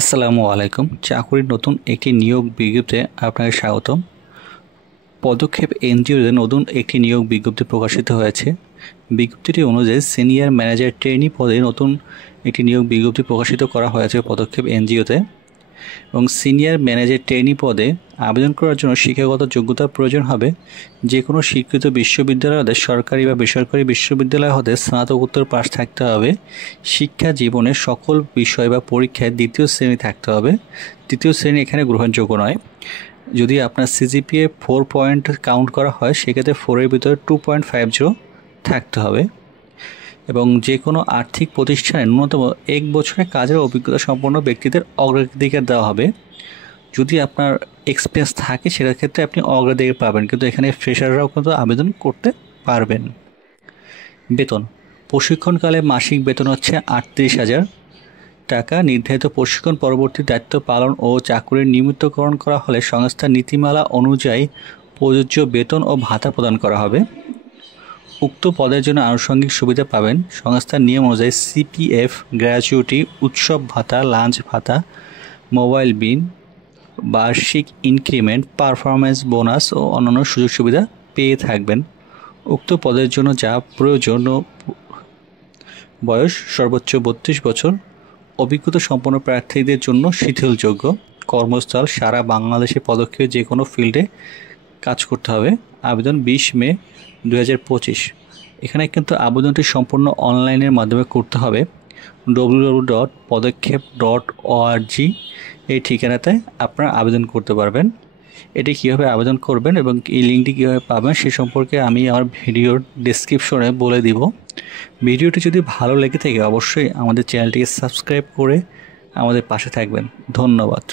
আসসালামু আলাইকুম। চাকুরির নতুন একটি নিয়োগ বিজ্ঞপ্তিতে আপনাকে স্বাগতম। পদক্ষেপ এনজিওতে নতুন একটি নিয়োগ বিজ্ঞপ্তি প্রকাশিত হয়েছে। বিজ্ঞপ্তিটি অনুযায়ী সিনিয়র ম্যানেজার ট্রেনি পদে নতুন একটি নিয়োগ বিজ্ঞপ্তি প্রকাশিত করা হয়েছে পদক্ষেপ এনজিওতে। এবং সিনিয়র ম্যানেজার ট্রেনি পদে আবেদন করার জন্য শিক্ষাগত যোগ্যতার প্রয়োজন হবে। যে কোনো স্বীকৃত বিশ্ববিদ্যালয় হতে সরকারি বা বেসরকারি বিশ্ববিদ্যালয় হতে স্নাতকোত্তর পাস থাকতে হবে। শিক্ষা জীবনের সকল বিষয় বা পরীক্ষায় দ্বিতীয় শ্রেণী থাকতে হবে। তৃতীয় শ্রেণী এখানে গ্রহণযোগ্য নয়। যদি আপনার সিজিপিএ 4 পয়েন্ট কাউন্ট করা হয় সেক্ষেত্রে 4-এর ভিতরে 2.50 থাকতে হবে। এবং যে কোনো আর্থিক প্রতিষ্ঠানে ন্যূনতম 1 বছরের কাজের অভিজ্ঞতা সম্পন্ন ব্যক্তিদের অগ্রাধিকার দেওয়া হবে। যদি আপনার এক্সপিরিয়েন্স থাকে সেটার ক্ষেত্রে আপনি অগ্রাধিকার পাবেন, কিন্তু এখানে ফ্রেশাররাও কিন্তু আবেদন করতে পারবেন। বেতন প্রশিক্ষণকালে মাসিক বেতন হচ্ছে 38,000 টাকা। নির্ধারিত প্রশিক্ষণ পরবর্তী দায়িত্ব পালন ও চাকুরির নিয়মিতকরণ করা হলে সংস্থার নীতিমালা অনুযায়ী প্রযোজ্য বেতন ও ভাতা প্রদান করা হবে। উক্ত পদের জন্য আনুষঙ্গিক সুবিধা পাবেন সংস্থার নিয়ম অনুযায়ী সিপিএফ, গ্র্যাচুইটি, উৎসব ভাতা, লাঞ্চ ভাতা, মোবাইল বিল, বার্ষিক ইনক্রিমেন্ট, পারফরমেন্স বোনাস ও অন্যান্য সুযোগ সুবিধা পেয়ে থাকবেন। উক্ত পদের জন্য যা প্রয়োজন, বয়স সর্বোচ্চ 32 বছর, অভিজ্ঞতা সম্পন্ন প্রার্থীদের জন্য শিথিলযোগ্য, কর্মস্থল সারা বাংলাদেশে পদক্ষেপে যে কোনো ফিল্ডে কাজ করতে হবে। আবেদন 20 মে 2025। এখানে কিন্তু আবেদনটি সম্পূর্ণ অনলাইনের মাধ্যমে করতে হবে। www.podokkhep.org এই ঠিকানাতে আপনারা আবেদন করতে পারবেন। এটি কীভাবে আবেদন করবেন এবং এই লিঙ্কটি কীভাবে পাবেন সে সম্পর্কে আমি আমার ভিডিওর ডেসক্রিপশনে বলে দিব। ভিডিওটি যদি ভালো লেগে থাকে অবশ্যই আমাদের চ্যানেলটিকে সাবস্ক্রাইব করে আমাদের পাশে থাকবেন। ধন্যবাদ।